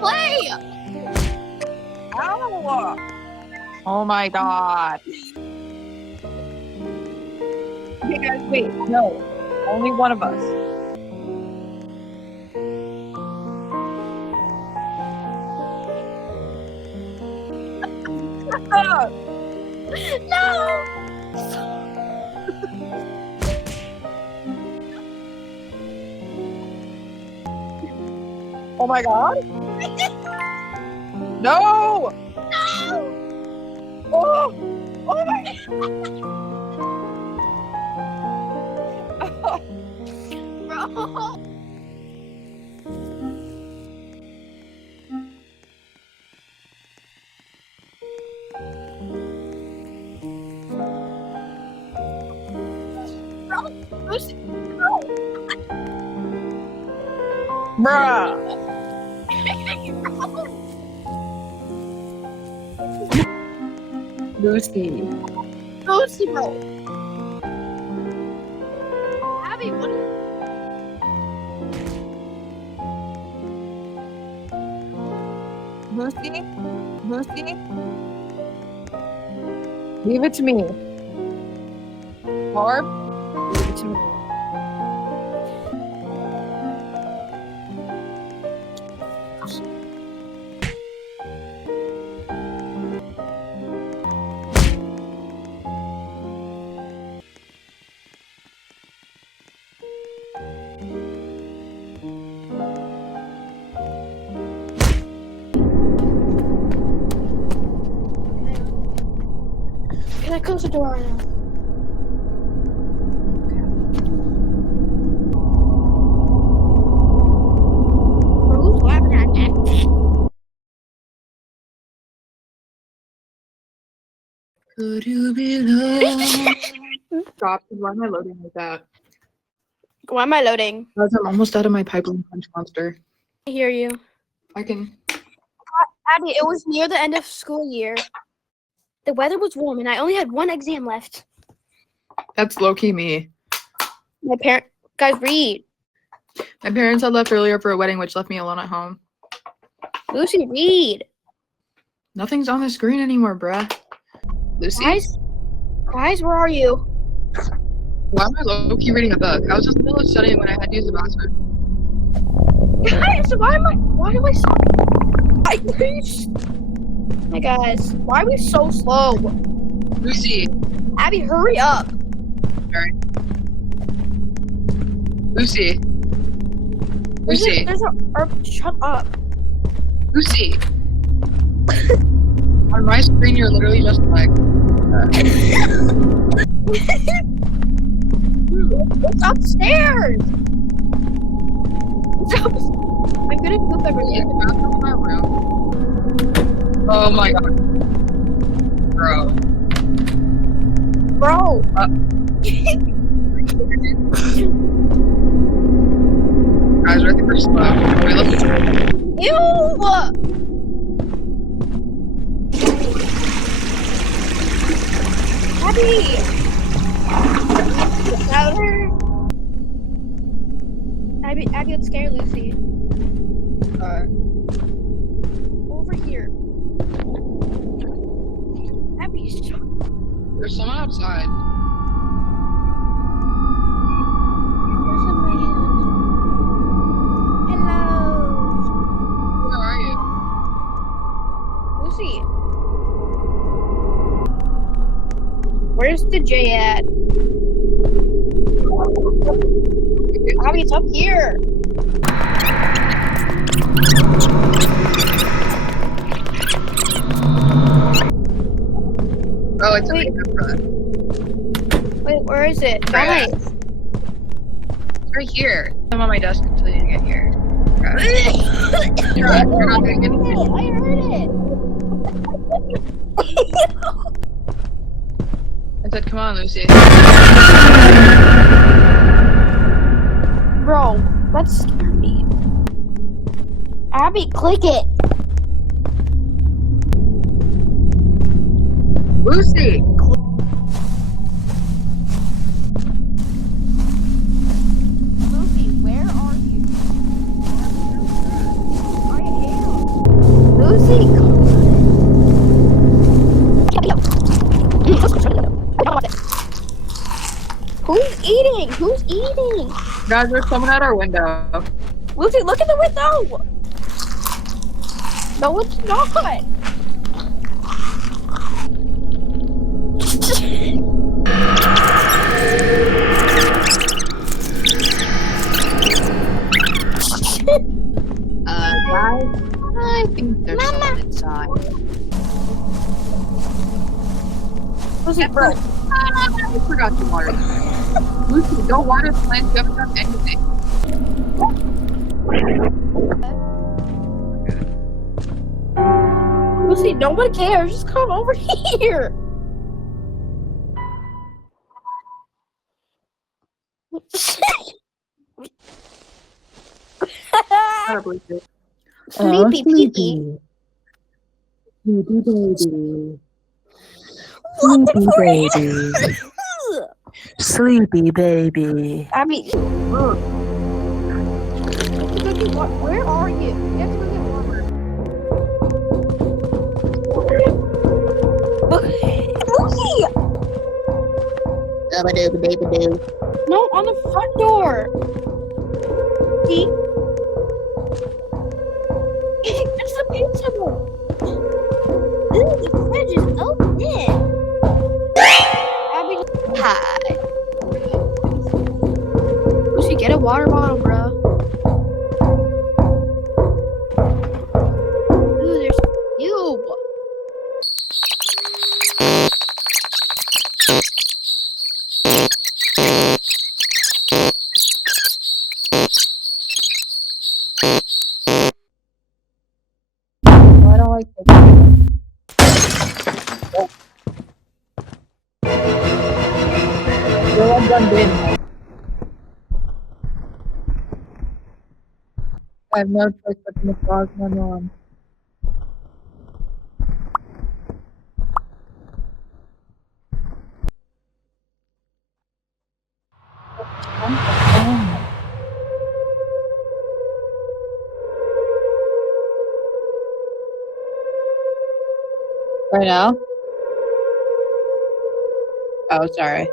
play. Ow! Oh my god. Okay, guys, wait. No. Only one of us. No. Oh my god. No! No. Oh! Oh my Bro. Lucy, no. Bruh! Lucy. Lucy, bro. Abby, what? Lucy? Lucy? Leave it to me. Barb? Leave it to me. Can I close the door right now? Bro, who's laughing at that? Could you be loved? Stop. Why am I loading like that? Why am I loading? Because I'm almost out of my pipeline punch monster. I hear you. I can. Abby, it was near the end of school year. The weather was warm and I only had one exam left. That's low-key me. Guys, read. My parents had left earlier for a wedding, which left me alone at home. Lucy, read. Nothing's on the screen anymore, bruh. Lucy? Guys, where are you? Why am I low-key reading a book? I was just in the middle of studying when I had to use the bathroom. Guys, why do I stop? Hey guys, why are we so slow? Lucy. Abby, hurry up. Alright. Lucy. Lucy. Shut up. Lucy. On my screen, you're literally just like. It's upstairs. I'm gonna poop everywhere. Bathroom in my room. Oh my god. Bro. Guys, I think we're slow. Wait, let's Ew! Abby! Louder! Abby, let's scare Lucy. Over here. Abby, shut up. There's someone outside. There's a man. Hello. Where are you? Lucy. Where's the J at? Abby, it's up here. Oh, it's Wait. in the front. Wait, where is it? Right. Guys. It's right here. I'm on my desk until you get here. You're not doing anything. I heard it. I said, come on, Lucy. Bro, that scared me. Abby, click it. Lucy! Lucy, where are you? I am. anything. Guys, there's someone at our window. Lucy, look at the window. No, it's not. Guys, I think there's someone inside. Lucy, bro. I forgot to water them. Lucy, don't water the plants. You haven't done anything. Lucy, no one cares. Just come over here. I believe it. Sleepy Piggy. Sleepy baby. What Sleepy for baby. Sleepy baby. Abby, where are you? You have to go get water. Lucy! No, on the front door. See? It's the pizza bowl. Ooh, the fridge is open. Abby, hi. Lucy, get a water bottle, bro. Ooh, there's you. I don't like this. You're all done doing. I have no choice but to massage my mom. Right now? Oh, sorry.